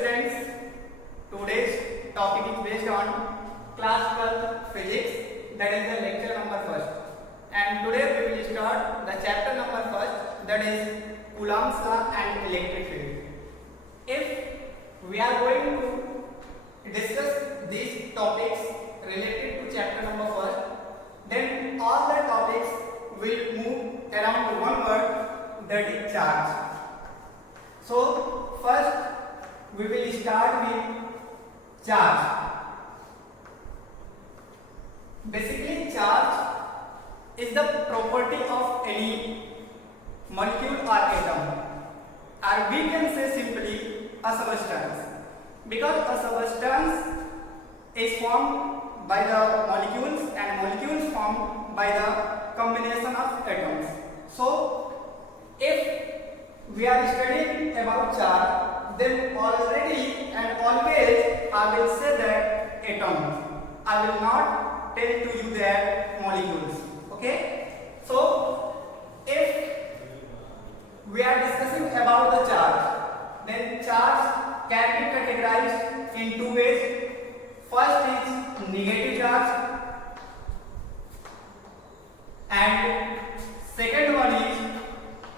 Friends, today's topic is based on class 12 physics, that is the lecture number first. And today we will start the chapter number first, that is Coulomb's law and electric field. If we are going to discuss these topics related to chapter number first, then all the topics will move around one word, that is charge. So first we will start with charge. Basically, charge is the property of any molecule or atom, or we can say simply a substance, because a substance is formed by the molecules and molecules formed by the combination of atoms. So if we are studying about charge, then already and always I will say that atoms. I will not tell to you that molecules. Okay? So if we are discussing about the charge, then charge can be categorized in two ways. First is negative charge and second one is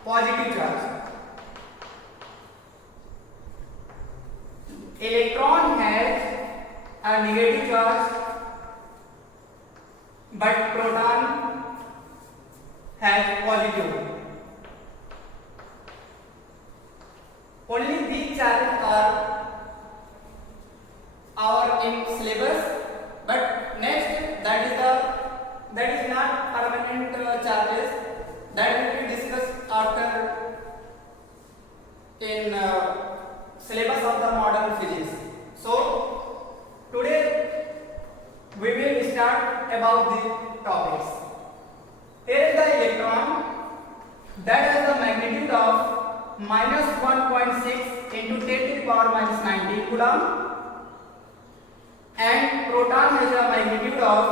positive charge. Electron has a negative charge, but proton has positive. Only these charges are in syllabus, but next that is not permanent charges, that will be discussed after in syllabus of the modern physics. So today we will start about the topics. Here is the electron that has the magnitude of minus 1.6 into 10 to the power minus 19 coulomb, and proton has a magnitude of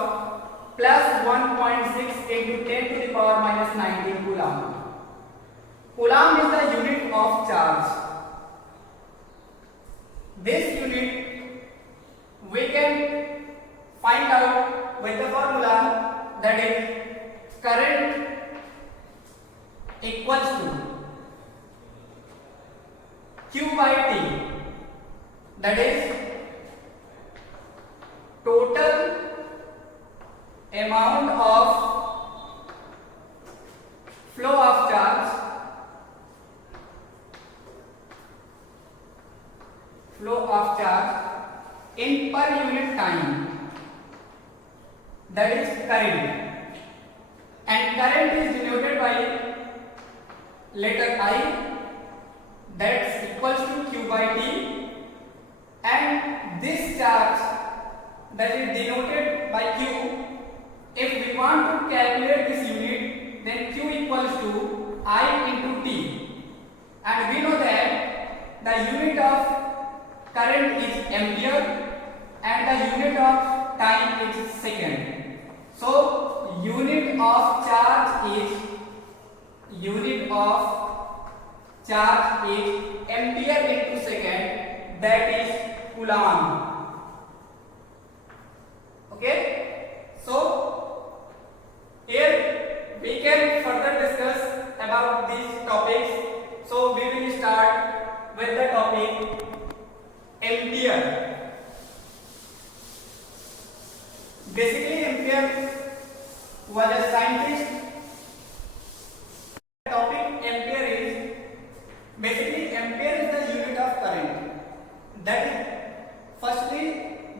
plus 1.6 into 10 to the power minus 19 coulomb. Coulomb is the unit of charge. This unit we can find out with the formula, that is current equals to Q by T, that is total amount of flow of charge in per unit time, that is current, and current is denoted by letter I, that's equals to Q by T, and this charge that is denoted by Q, if we want to calculate this unit, then Q equals to I into T, and we know that the unit of current is ampere and the unit of time is second. So unit of charge is ampere into second, that is coulomb. Okay? So here we can further discuss about these topics. So we will start with the topic ampere. Basically, Ampere was a scientist. The topic ampere is basically ampere is the unit of current, that is firstly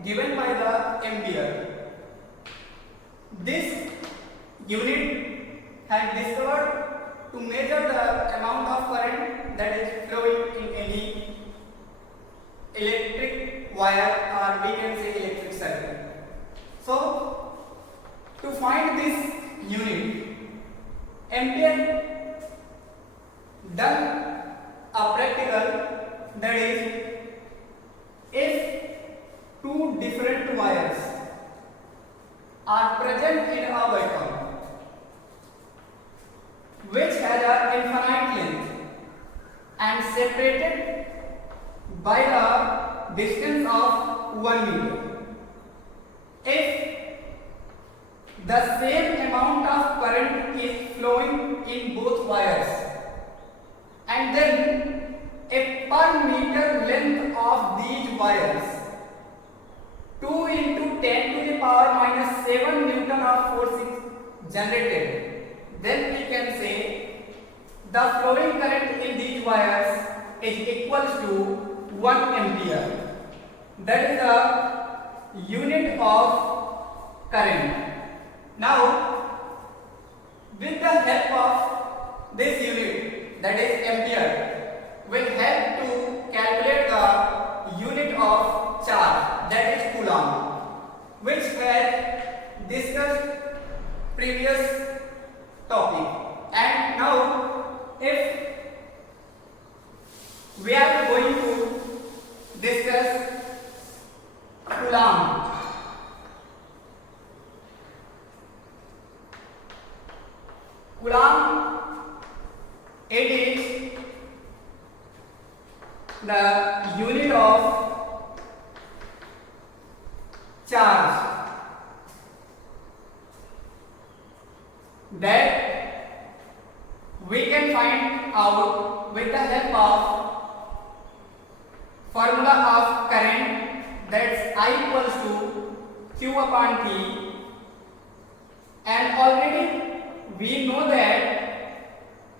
given by the ampere. This unit has discovered to measure the amount of current that is flowing in any electric wire, or we can say electric circuit. So to find this unit, ampere done a practical, that is if two different wires are present in a vehicle which has an infinite length and separated by the distance of 1 meter. If the same amount of current is flowing in both wires, and then a per meter length of these wires 2 into 10 to the power minus 7 Newton of force is generated, then we can say the flowing current in these wires is equals to 1 ampere. That is the unit of current. Now, with the help of this unit, that is ampere, will help to calculate the unit of charge, that is coulomb, which we had discussed previous topic. And now, if we are going to discuss coulomb. Coulomb, it is the unit of charge that we can find out with the help of formula of current, that's I equals to Q upon T, and already we know that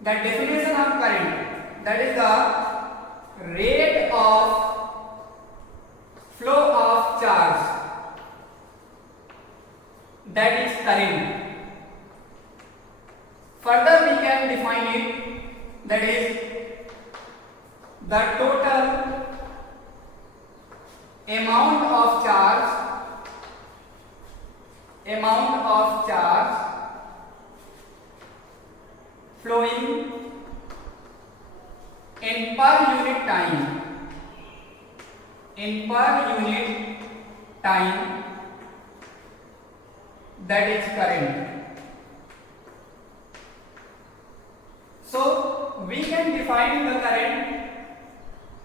the definition of current, that is the rate of flow of charge, that is current. Further we can define it, that is the total amount of charge flowing in per unit time, that is current. So we can define the current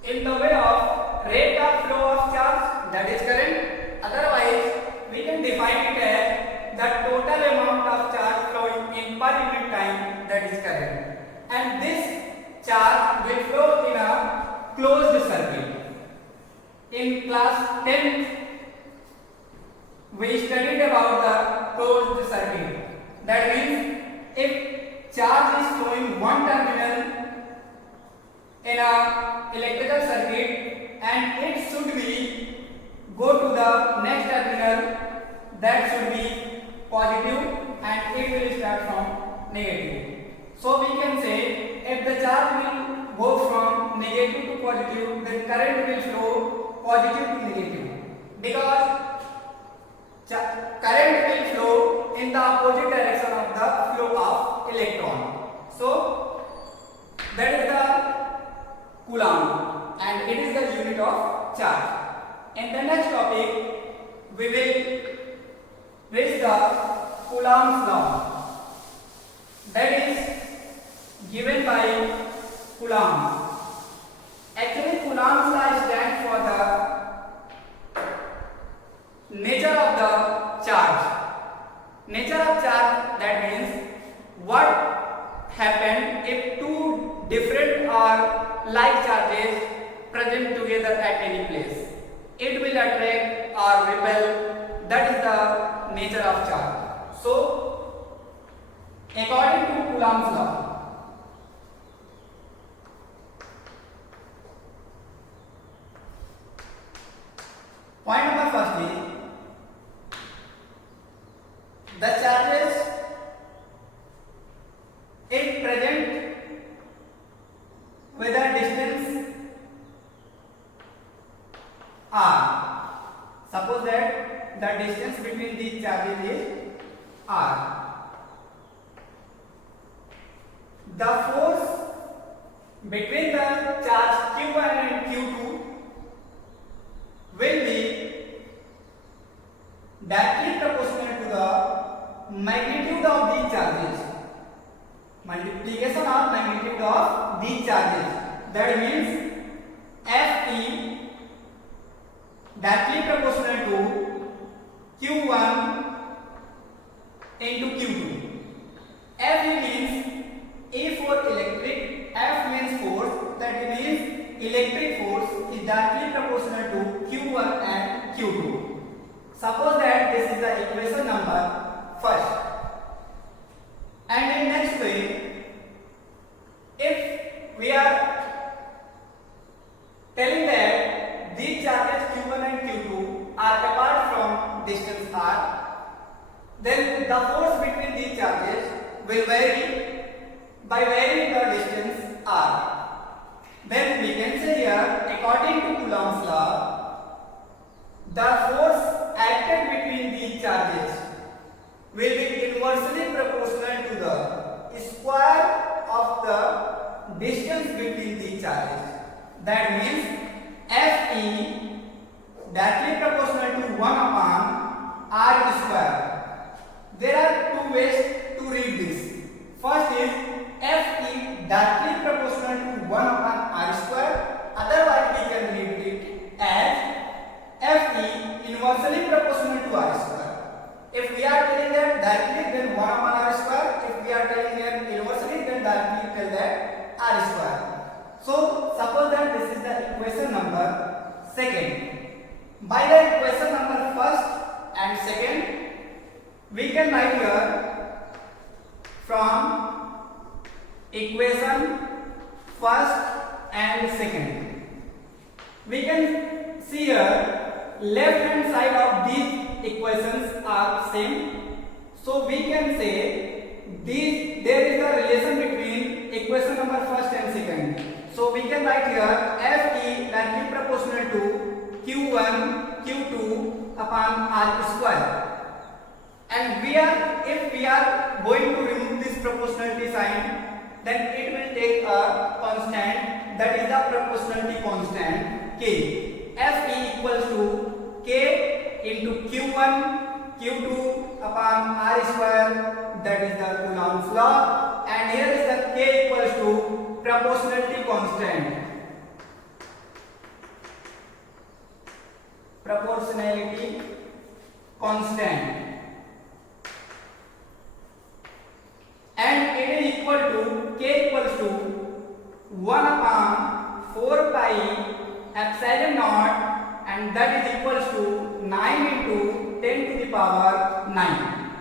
in the way of rate of flow of charge, that is current. Otherwise, we can define it as the total amount of charge flowing in per unit time, that is current. And this charge will flow in a closed circuit. In class 10, we studied about the closed circuit. That means if charge is flowing one terminal in a electrical circuit and it should be go to the next terminal, that should be positive and it will start from negative. So we can say if the charge will go from negative to positive, then current will flow positive to negative, because current will flow in the opposite direction of the flow of electron. So that is the coulomb and it is the unit of charge. In the next topic, we will reach the Coulomb's law, that is given by Coulomb. Actually, Coulomb's law stands for the nature of the charge. Nature of charge, that means what happens if two different or like charges present together at any place. It will attract or repel. That is the nature of charge. So, according to Coulomb's law, point number firstly, the charges is present with a distance r. Suppose that the distance between these charges is r. The force between the charge q1 and q2 will be directly proportional to the magnitude of these charges. Multiplication of magnitude of these charges. That means Fe directly proportional to Q1 into Q2. F means E for electric, F means force, that means electric force is directly proportional to Q1 and Q2. Suppose that this is the equation number first. And in next way, if we are telling that these charges Q1 and Q2 are apart from distance r, then the force between these charges will vary by varying the distance r. Then we can say here, according to Coulomb's law, the force acted between these charges will be inversely proportional to the square of the distance between these charges. That means Fe directly proportional to 1 upon r square. There are two ways to read this. First is Fe directly proportional to 1 upon r square. Otherwise we can read it as Fe inversely proportional to r square. If we are telling that directly, then 1 upon r square. If we are telling them inversely, then directly tell that r square. So suppose that this is the equation number second. By the equation number first and second, we can write here from equation first and second. We can see here left hand side of these equations are same. So we can say there is a relation between equation number first and second. So we can write here Fe directly proportional to Q1 Q2 upon r square. And if we are going to remove this proportionality sign, then it will take a constant, that is the proportionality constant K. Fe equals to K into Q1 Q2 upon r square, that is the Coulomb's law. And here is the K equals to proportionality constant. Proportionality constant. And it is equal to K equals to 1 upon 4 pi epsilon naught, and that is equals to 9 into 10 to the power 9.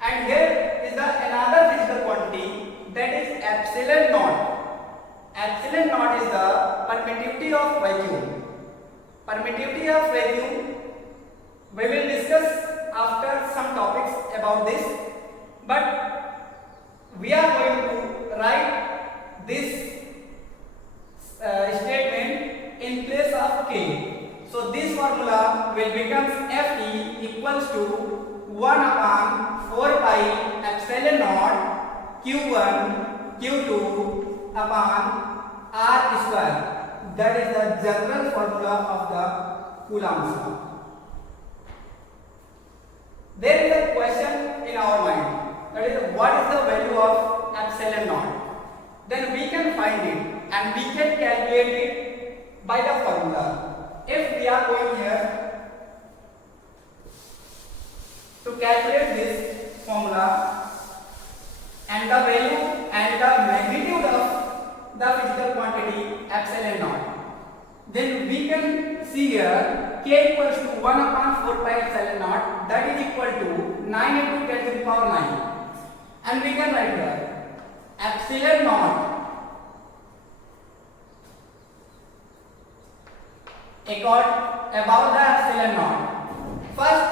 And here is the another physical quantity, that is epsilon naught. Epsilon naught is the permittivity of vacuum. Permittivity of vacuum we will discuss after some topics about this, but we are going to write this statement in place of K. So this formula will become Fe equals to 1 upon 4 pi epsilon naught Q1 Q2 upon r square. That is the general formula of the Coulomb's law. There is a question in our mind, that is, what is the value of epsilon naught? Then we can find it and we can calculate it by the formula. If we are going here to calculate this formula and the value and the magnitude of the physical quantity epsilon naught, then we can see here K equals to 1 upon 4 pi epsilon naught, that is equal to 9 into 10 to the power 9. And we can write here epsilon naught about the epsilon naught. First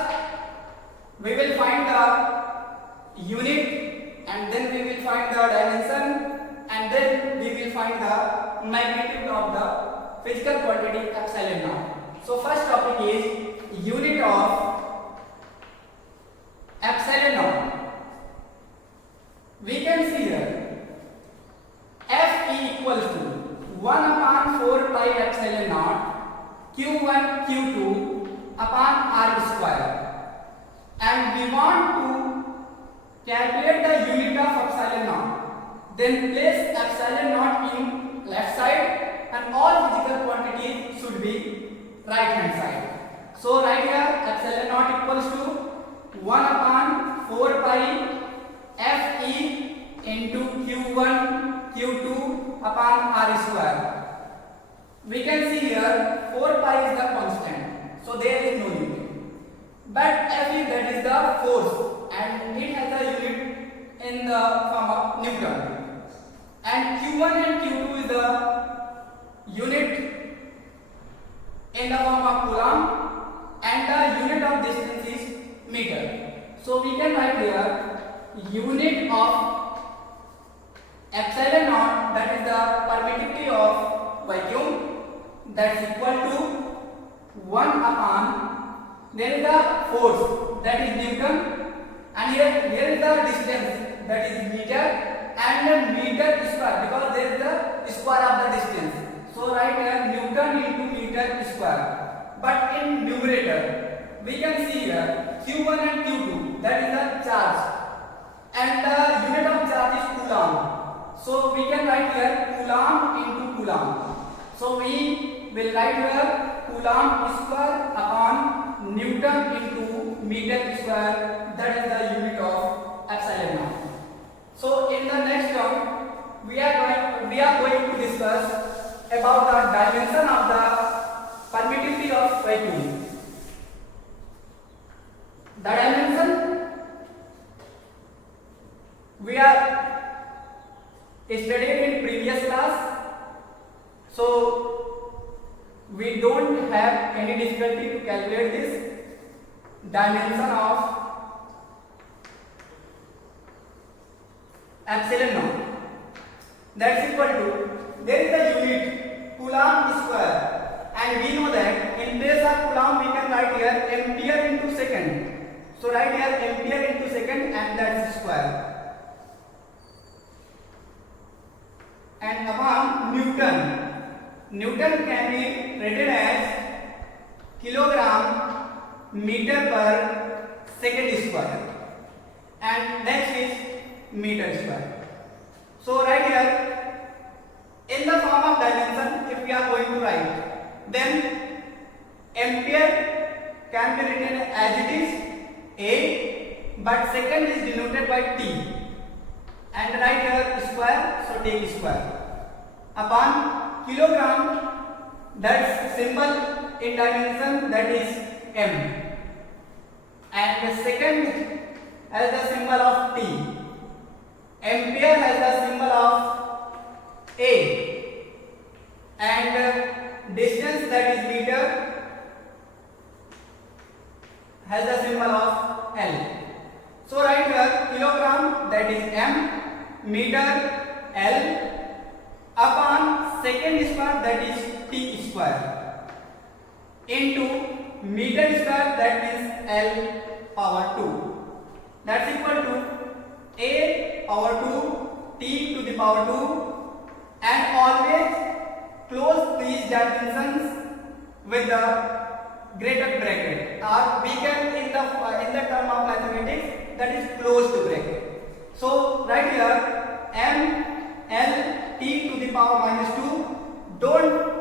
we will find the unit, and then we will find the dimension, and then we will find the magnitude of the physical quantity epsilon naught. So first topic is unit of epsilon naught. We can see here Fe equals to 1 upon 4 pi epsilon naught Q1 Q2 upon r square, and we want to calculate the unit of epsilon naught. Then place epsilon naught in left side, and all physical quantities should be right hand side. So right here epsilon naught equals to 1 upon 4 pi Fe into Q1 Q2 upon R square. We can see here 4 pi is the constant, so there is no unit. But Fe, that is the force, and it has a unit in the form of Newton. And Q1 and Q2 is the unit in the form of Coulomb, and the unit of distance is meter. So we can write here unit of epsilon naught, that is the permittivity of vacuum, that's equal to 1 upon, there is the force, that is Newton, and here is the distance, that is meter, and the meter square, because there is the square of the distance. So right here Newton into meter square. But in numerator we can see here Q1 and Q2, that is the charge, and the unit of charge is Coulomb. So we can write here Coulomb into Coulomb. So we will write here Coulomb square upon Newton into meter square, that is the unit of epsilon naught. So in the next term we are going to discuss about the dimension of the permittivity of vacuum. The dimension we are studied in previous class, so we don't have any difficulty to calculate this dimension of epsilon naught. That's equal to, there is a unit Coulomb square, and we know that in place of Coulomb we can write here ampere into second. So write here ampere into second, and that's square. And upon Newton can be written as kilogram meter per second square, and next is meter square. So right here in the form of dimension, if we are going to write, then ampere can be written as it is A, but second is denoted by T, and right here square, so take square upon kilogram, that's symbol in dimension, that is M, and the second has the symbol of T, ampere has the symbol of A, and distance, that is meter, has the symbol of L. So right here kilogram, that is M, meter L, upon second square, that is T square, into meter square, that is L power 2. That's equal to A power 2, T to the power 2, and always close these dimensions with the greater bracket, or we can in the term of mathematics, that is closed bracket. So right here M L T to the power minus 2, don't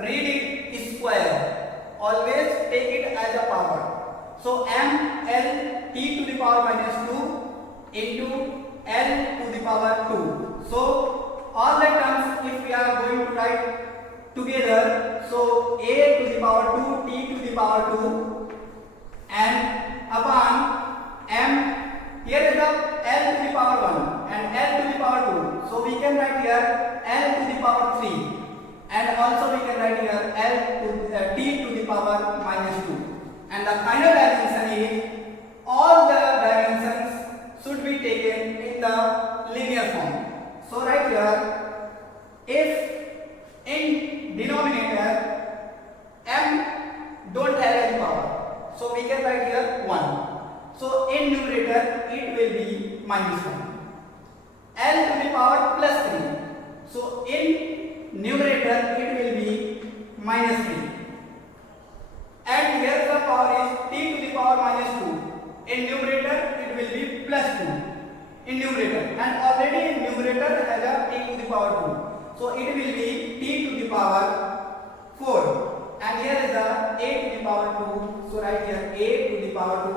read it square, always take it as a power. So M L T to the power minus 2 into L to the power 2. So all the terms, if we are going to write together, so A to the power 2, T to the power 2, and upon M, here is the L to the power 1 and L to the power 2. So we can write here L to the power 3, and also we can write here L to T to the power minus 2. And the final dimension is, all the dimensions should be taken in the linear form. So right here, if in denominator M don't have any power, so we can write here 1. So in numerator it will be minus 1. L to the power plus 3. So in numerator it will be minus 3. And here the power is T to the power minus 2. In numerator it will be plus 2. In numerator, and already in numerator has a T to the power 2. So it will be T to the power 4. And here is the a to the power 2. So write here a to the power 2.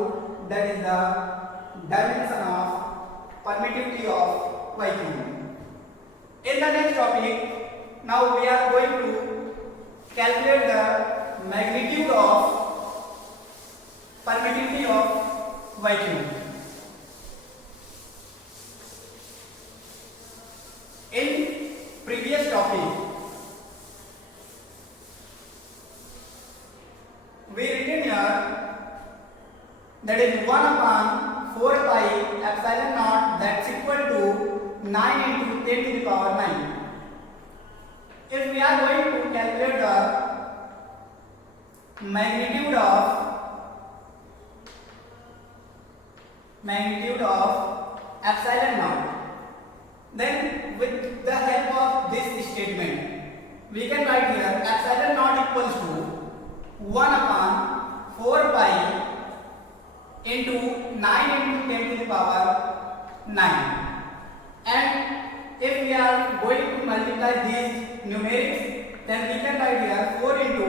That is the dimension of permittivity of vacuum. In the next topic, now we are going to calculate the magnitude of permittivity of vacuum. In previous topic, we written here that is 1 upon 4 pi epsilon naught, that's equal to 9 into 10 to the power 9. If we are going to calculate the magnitude of epsilon naught, then with the help of this statement we can write here epsilon naught equals to 1 upon 4 pi into 9 into 10 to the power 9. And if we are going to multiply these numerics, then we can write here 4 into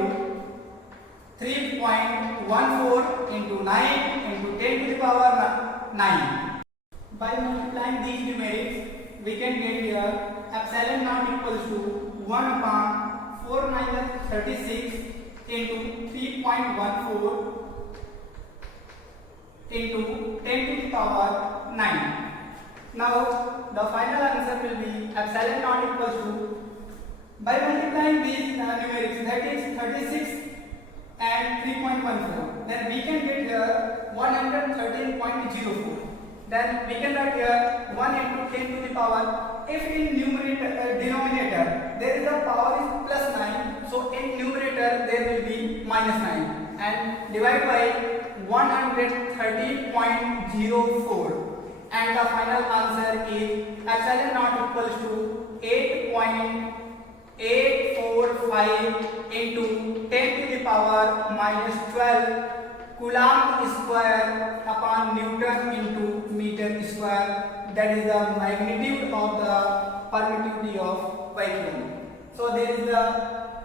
3.14 into 9 into 10 to the power 9. By multiplying these numerics, we can get here epsilon naught equals to 1 upon 4 minus 36 into 3.14 into 10 to the power 9. Now the final answer will be epsilon naught equals to, by multiplying these numerics, that is 36 and 3.14, then we can get here 113.04. Then we can write here 1 into 10 to the power. If in denominator there is a power is plus 9, so in numerator there will be minus 9, and divide by 130.04, and the final answer is epsilon naught equals to 8.845 into 10 to the power minus 12 Coulomb square upon Newton into meter square. That is the magnitude of the permittivity of vacuum. So there is the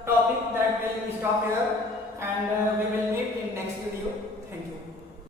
topic that will stop here, and we will meet in next video.